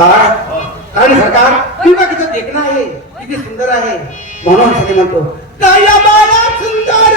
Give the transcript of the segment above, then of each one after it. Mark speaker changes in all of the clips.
Speaker 1: बाळा आणि सरकार किंवा किती देखणं आहे किती सुंदर आहे. म्हणून सगळे म्हणतो काया बाळा सुंदर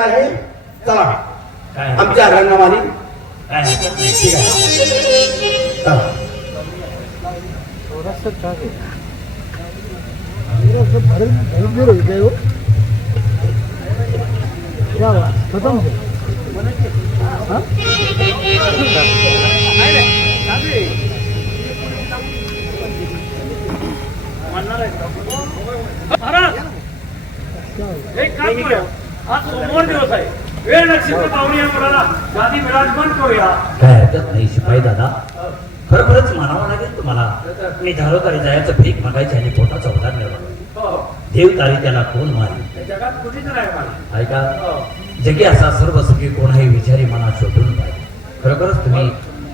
Speaker 1: दिवस आहे? चला.
Speaker 2: काय?
Speaker 1: आमच्या
Speaker 2: नाही.
Speaker 1: ठीक आहे. चला.
Speaker 3: हो खत्म हो हाँ?
Speaker 4: एक काम आज सोमवार दिवस आहे. वेळ नक्षत्र पाहुणे या मुलाला. गादी विराजमान करूया.
Speaker 2: काय हरकत नाही शिपाई दादा. खरोखरच म्हणावं लागेल तुम्हाला मी धारोकारी जायचं भीक मागायची आणि पोटाचा मिळवा
Speaker 4: हो.
Speaker 2: देव तारी त्याला कोण मारी?
Speaker 4: या जगात कुठीच नाही मला
Speaker 2: ऐका जगी असा सर्व सुखी कोणाही विचारी मला शोधून पाहिजे. खरोखरच तुम्ही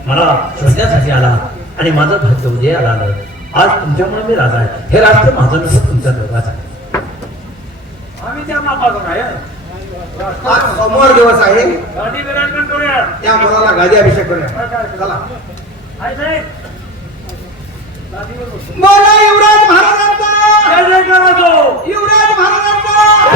Speaker 2: मला शोधण्यासाठी आला आणि माझं भाग्य उदयाला आलं आज तुमच्यामुळे मी राजा आहे. हे राष्ट्र माझं नसून तुमच्या दोघाच आहे.
Speaker 4: आम्ही त्या मापाचा नाही
Speaker 1: आज सोमवार दिवस आहे. त्या मुलाला गादी अभिषेक करूया. चला. बोला युवराज महाराजांचा युवराज महाराजांचा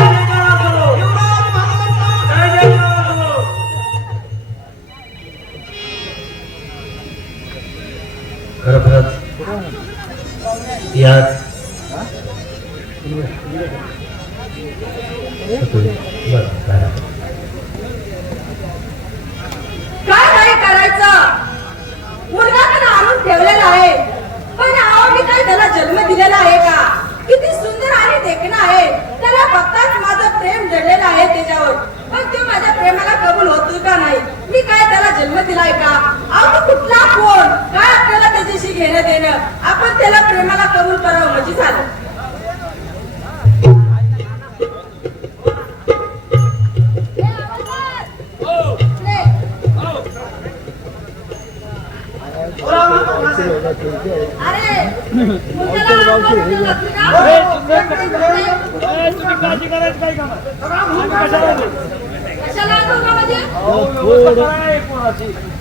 Speaker 5: दिलाय का? अहो तो कुठला कोण? काय आपल्याला त्याच्याशी घेणं देणं? आपण त्याला प्रेमाला कबूल करावं म्हणजे झालं.
Speaker 3: ऐसे होगा तो क्या है?
Speaker 5: अरे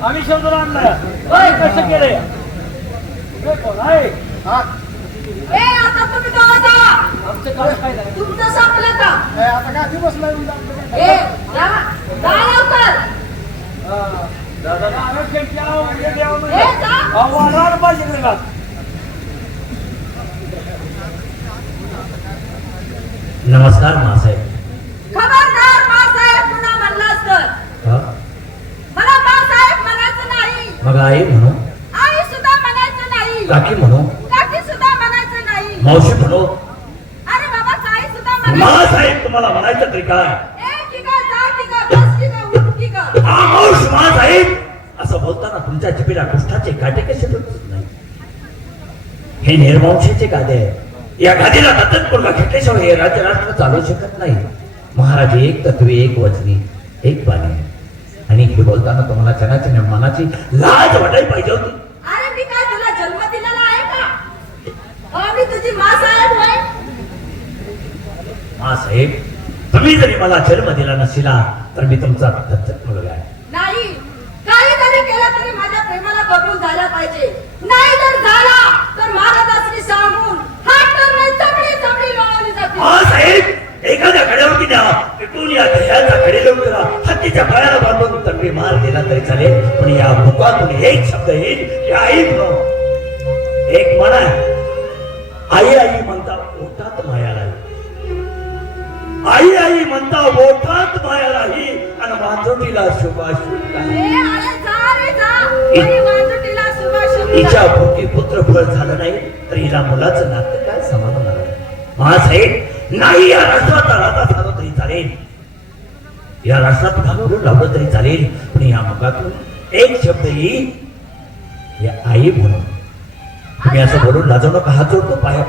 Speaker 4: आम्ही शोधून आणलाय होय, कसं केलंय हे कोण? आहे
Speaker 5: ए आता तुम्ही दोघं जा.
Speaker 4: आमचं काम काय
Speaker 5: तुमचं संपलं का?
Speaker 4: आता काय बसलाय
Speaker 5: ए जा जा लवकर.
Speaker 4: दादा आरक्षण द्यावं, उद्या द्यावं म्हणजे.
Speaker 5: ए, जा.
Speaker 4: अहो, वाढवायला पाहिजे घरात.
Speaker 2: नमस्कार मासाहेब
Speaker 5: खबरदार मासाहेब पुन्हा म्हणलास तर
Speaker 2: हा?
Speaker 5: मला मासाहेब म्हणायचं नाही
Speaker 2: मग आई म्हणू
Speaker 5: आई सुद्धा म्हणायचं नाही.
Speaker 2: काकी म्हणू
Speaker 5: काकी सुद्धा म्हणायचं नाही.
Speaker 2: मावशी म्हणू
Speaker 5: अरे बाबा काही सुद्धा म्हणायचं
Speaker 2: मासाहेब तुम्हाला म्हणायचं तरी काय?
Speaker 5: ए की का जा की का बस की का उठ की का
Speaker 2: हा मावश मासाहेब असं बोलताना तुमच्या जिभेला कुष्ठाचे काटे कसे पडत नाही. हे निर्वंशाचे कायदे आहे या गादीला मुलगा घेतल्याशिवाय हे राज्य राष्ट्र चालू शकत नाही. महाराज एक तत्वे एक वचनी एक पाणी आणि हे बोलताना तुम्हाला चनाच्या मनाची लाज वाटायला पाहिजे होती.
Speaker 5: अरे मी काय तुला जन्म दिलेला आहे का? अहो, मी तुझी मासाहेब होय.
Speaker 2: साहेब तुम्ही जरी मला जन्म दिला नसला तर मी तुमचा दत्तक मुलगा आहे.
Speaker 5: नाही काही जरी केलं तरी माझ्या प्रेमाला कबूल
Speaker 2: पाहिजे नाही तर झाला तर महाराजांनी सांगून हात करणे चमडी चमडी लोळवली जाते
Speaker 5: हा साहेब एखाद्या कड्यावरती द्या पेटून या दह्याचा कडे लावून त्याला हत्तीच्या पायाला बांधून तंगडी मार दिला तरी चालेल. पण या मुखातून एक शब्द येईल की आई म्हणून एक म्हण आई आई म्हणता ओठात माया राही. आई आई म्हणता ओठात माया राही. आणि मांजोटीला शुभाशुभ. हिच्या भोवती पुत्र फळ झालं नाही तर हिला मुलाचं नातं काय समाधान महासाहेब नाही या राष्ट्रात राहता झालं तरी चालेल. या राष्ट्रात घालून लावलं तरी चालेल. पण या मगातून एक शब्द येईल या आई म्हणून. तुम्ही असं बोलून लाजवलं का हात जोडतो पाया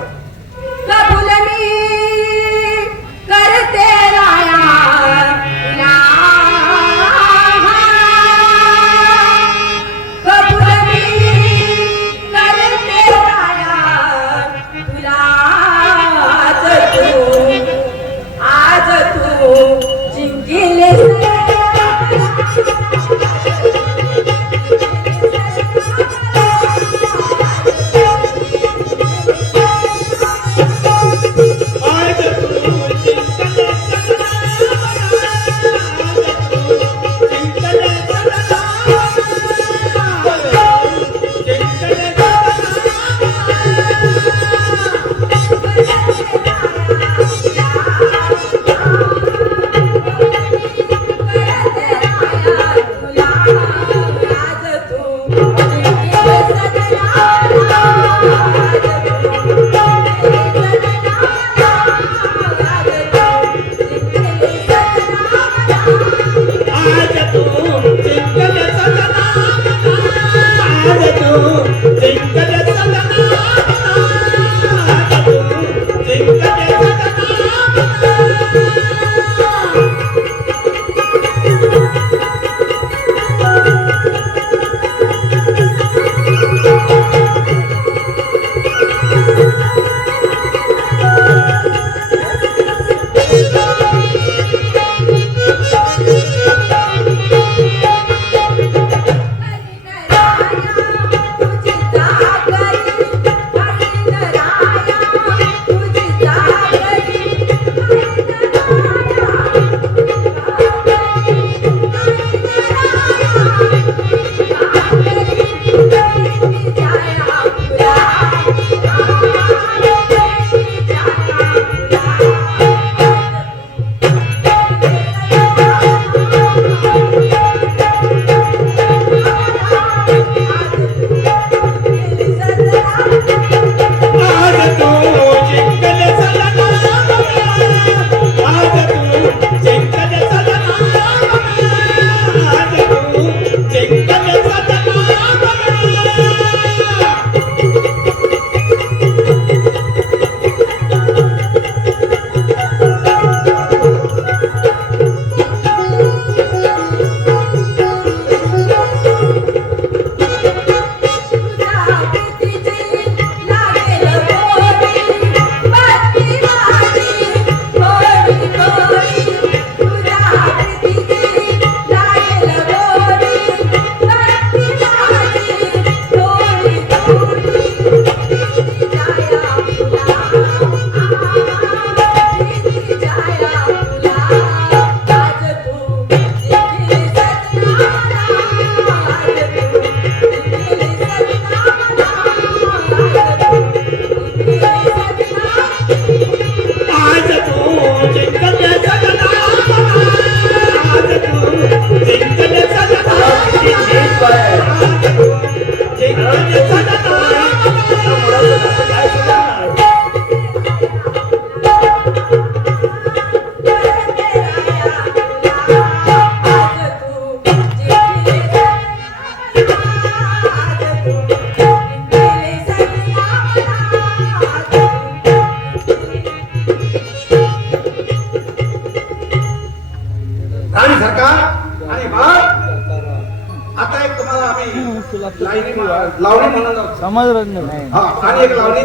Speaker 1: तुम्हाला आम्ही लावणी म्हणून
Speaker 3: समजलं नाही.
Speaker 1: हा आणि एक लावणी.